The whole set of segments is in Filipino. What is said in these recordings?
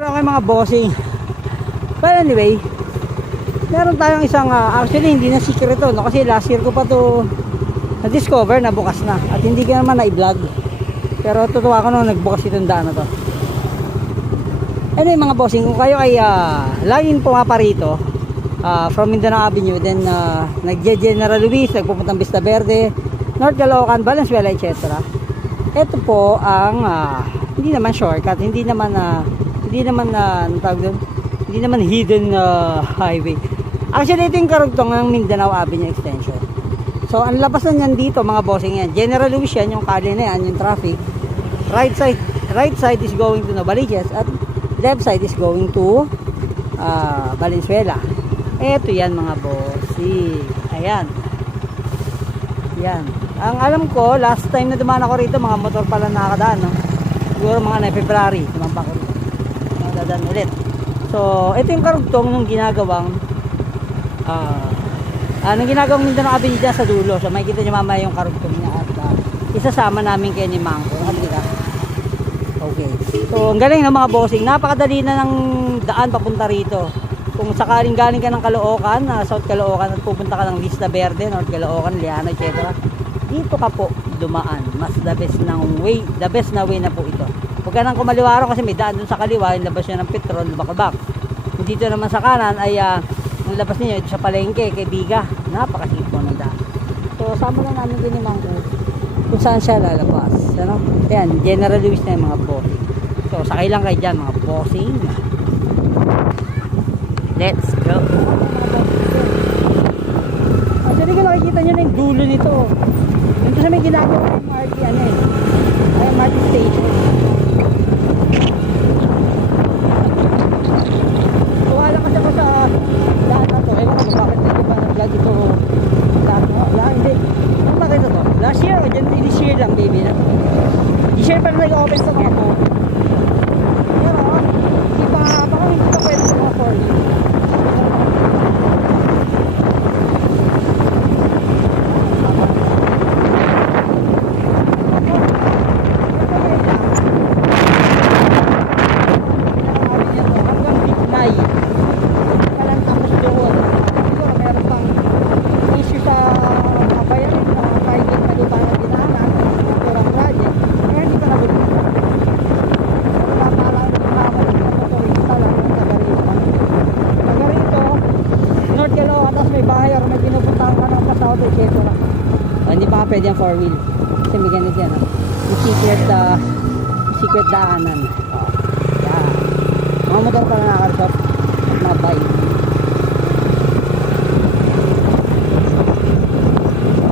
Okay mga bossing. But anyway, meron tayong isang actually hindi na secret to, no? Kasi last year ko pa to na-discover na bukas na at hindi ko naman na-i-vlog. Pero tutuwa ko nung nagbukas itong daan na to. Anyway mga bossing, kung kayo ay laging pumapa rito from Mindanao Avenue, then nag-General Luis, nagpupuntang Vista Verde, North Caloocan, Valenzuela, etc. Ito po ang hindi naman shortcut, hindi naman anong tawag doon? Hindi naman hidden highway. Actually ito yung karugtong ng Mindanao Avenue extension. So ang labasan niyan dito mga bossing yan, General Luis yan, yung kali na yan, yung traffic. Right side is going to Novaliches at left side is going to Valenzuela. Ito yan mga bossing. Ayan. Yan. Ang alam ko, last time na dumaan ako rito, mga motor pala nakakadaan, no? Siguro mga na February, dumampa ko rito. Nakadaan ulit. So, ito yung karugtong nung ginagawang Mindanao Avenue dyan sa dulo. So, makikita nyo mamaya yung karugtong niya at isasama namin kayo ni Mangko. Nakabila. Okay. So, ang galing ng mga bossing. Napakadali na ng daan papunta rito. Kung sakaling galing ka ng Caloocan, South Caloocan at pupunta ka ng Vista Verde, North Caloocan, Liana, etc. Dito ka po dumaan. Mas the best na way na po ito. Huwag ka nang kumaliwaro kasi may daan dun sa kaliwa, yung labas nyo ng Petrol, bakabak. Dito naman sa kanan ay ang labas niyo ito sa Palengke, kay Biga. Napakasip po ng daan. So, sama na namin din yung Mangko kung saan siya lalabas. Ano? Ayan, General Luis na yung mga bossing. So, sakay lang kayo dyan mga bossing. Let's go. Actually, kung nakikita nyo na yung dulo nito. Dito sa may ginagawa ng MRT, MRT station. Wala kasi ako sa daan na to. Ewan ko bakit hindi pa nag-vlog ito. Hindi. Ano ba kayo to? Last year o this year lang, baby. This year pa na nag-open sa mga po. Pero, hindi pa pwede sa mga 4. Hindi pa pwede ang 4-wheel kasi may ganit yan yung secret daanan. Yan, mga motor pala nakakarap at mga bike.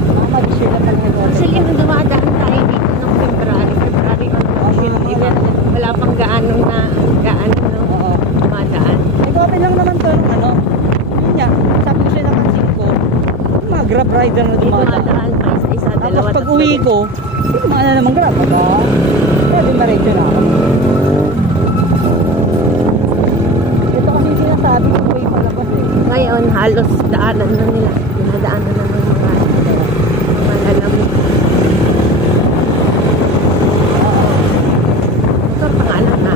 Mga mag-share na pala nag-order kasi yung dumadaan tayo dito ng February wala pang gaano no? Dumadaan nag-open lang naman to yun nga, sabi ko siya napansin ko yung mga grab rider na dumadaan. Tapos pag uwi ko, hindi naman na naman grab. Pwede maregyo na ako. Ito kasi sinasabi ko uwi palabas eh. ngayon halos daanan na nila dinadaanan na ng mga lalamig motor pangalan na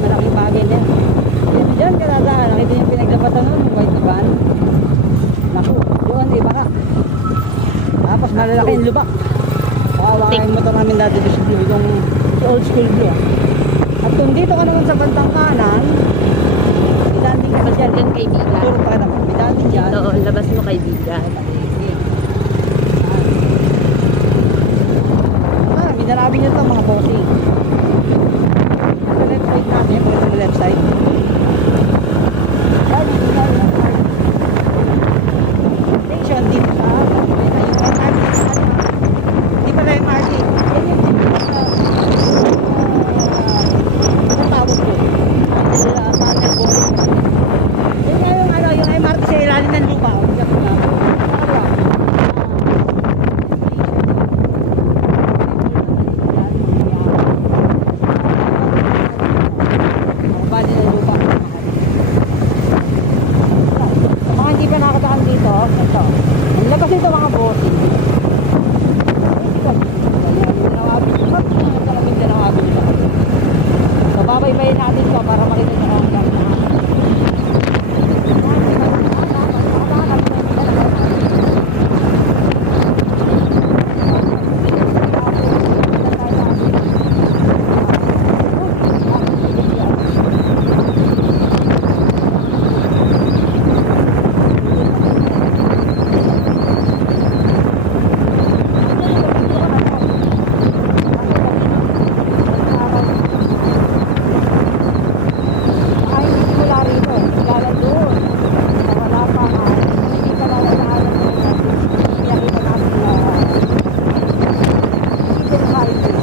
malaking bagay na yan. Diyan ka dadaan, nakita yung pinaglapatan nun, white van. Naku, doon iba ka. Tapos malalaki yung lubak. Kawawa yung motor namin dati sa blue, yung old school blue. At kung dito ka naman sa bantang kanan, bidanding ka na dyan. Yan kaibigan. Turo pa ka naman, bidanding dyan. Oo, labas mo kaibigan. Mindanao nyo ito mga bossing. Sa left side natin, sa left side. Station dito sa hindi pala MRT. Yan yung tawag ko. Tunnel boring. Yan yung MRT sa ilalim ng lupa. i-play natin to para makita nyo kung ano. Ay, hindi mula rito eh. Lala doon. Wala pa nga. Hindi pa na wala na. Pinakita natin na hidden highway.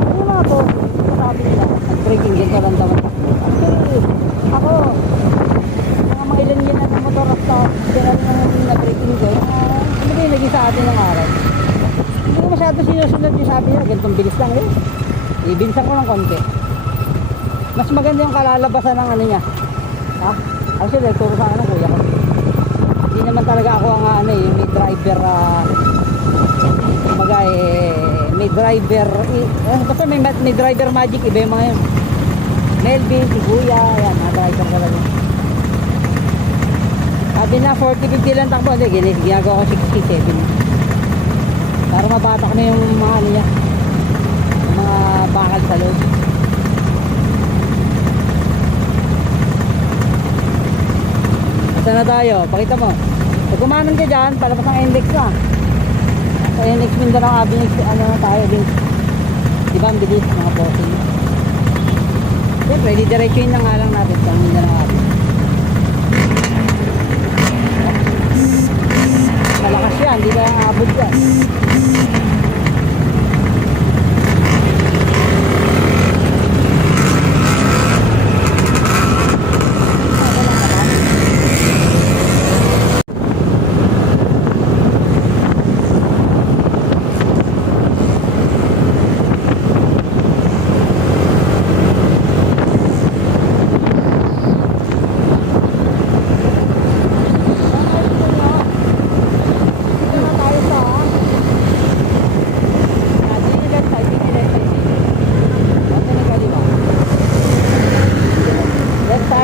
Ano mga to? Sabi nila, breaking ganito lang daw ang takbo. Actually, ako, mga ilan yan ang motor after general na breaking ko. Ano ba yung naging sa atin ng araw? Hindi ko masyado sinusunod yung sabi niya, ganitong bilis lang eh. Ibinsan ko ng konti. Mas maganda yung kalalabasan ng ano niya. Ha? Actually, nagturo sa akin ng kuya ko. Hindi naman talaga ako ang ano eh, may driver, kumbaga may driver, basta may driver magic, iba yung mga yun. Melvin, si Kuya, yan, mga driver talaga. Sabi na 40-50 lang takbo, hindi, ginagawa ko 67. Para mabatak na yung mga ano niya, yung mga bakal sa loob. Saan na tayo? Pakita mo. Pag kumanan ka dyan, palapas ang index na. Sa NX Mindanao Avenue, ano na tayo din. Diba ang bilis mga bossing. Siyempre, didiretsuin na nga lang natin sa Mindanao Avenue. Malakas yan, di ba ang abot yan?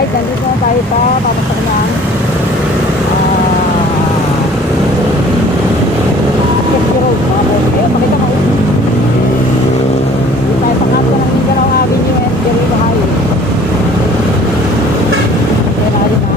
Nandito na tayo pa papasok ng Safety Road mga boss. Ayun, makita mo. Dito tayo sa kanto ng Mindanao Avenue and Guerrero Highway. Ayun, nakali na.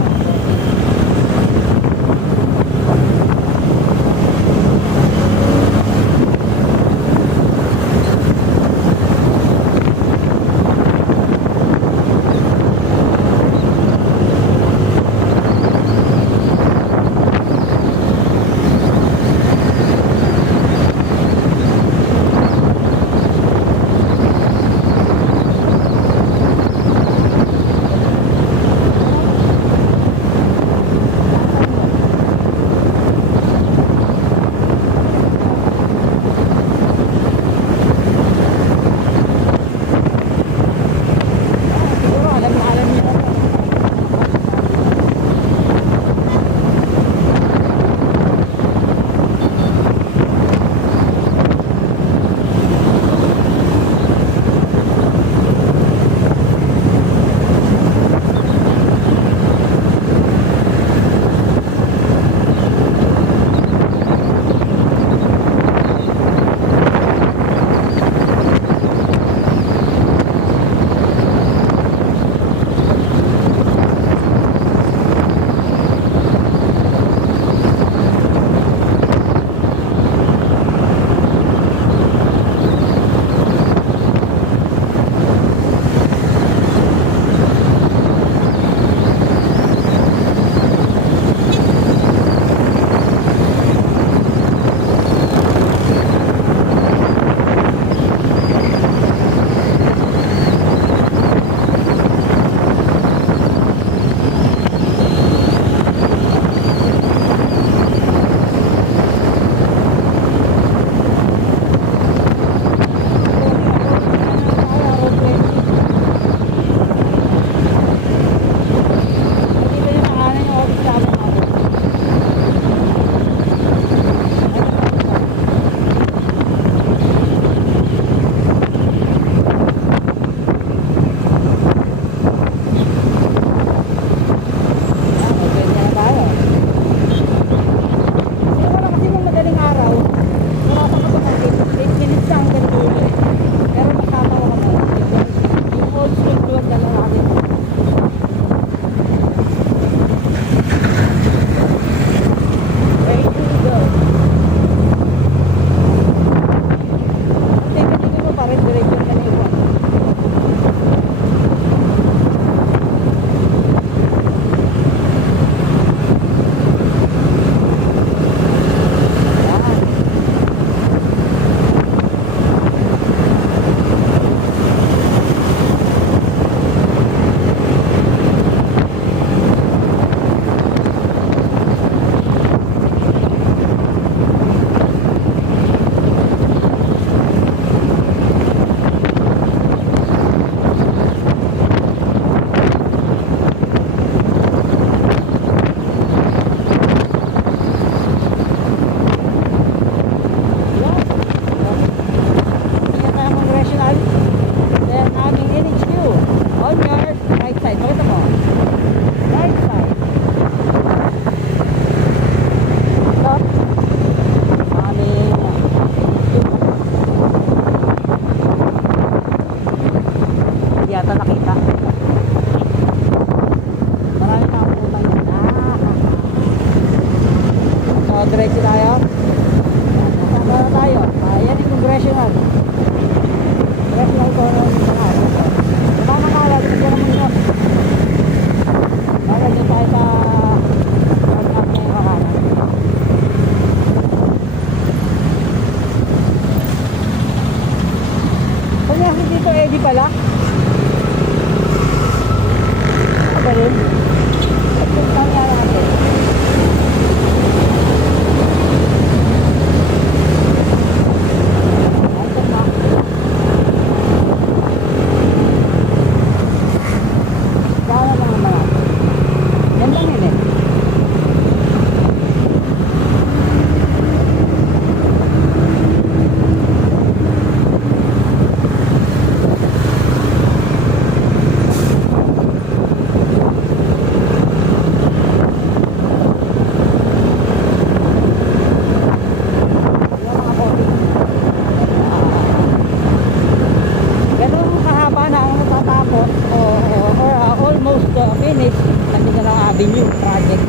Avenue project.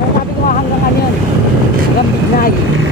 Kaya sabi ko nga hanggang ano yun, hanggang Bignay.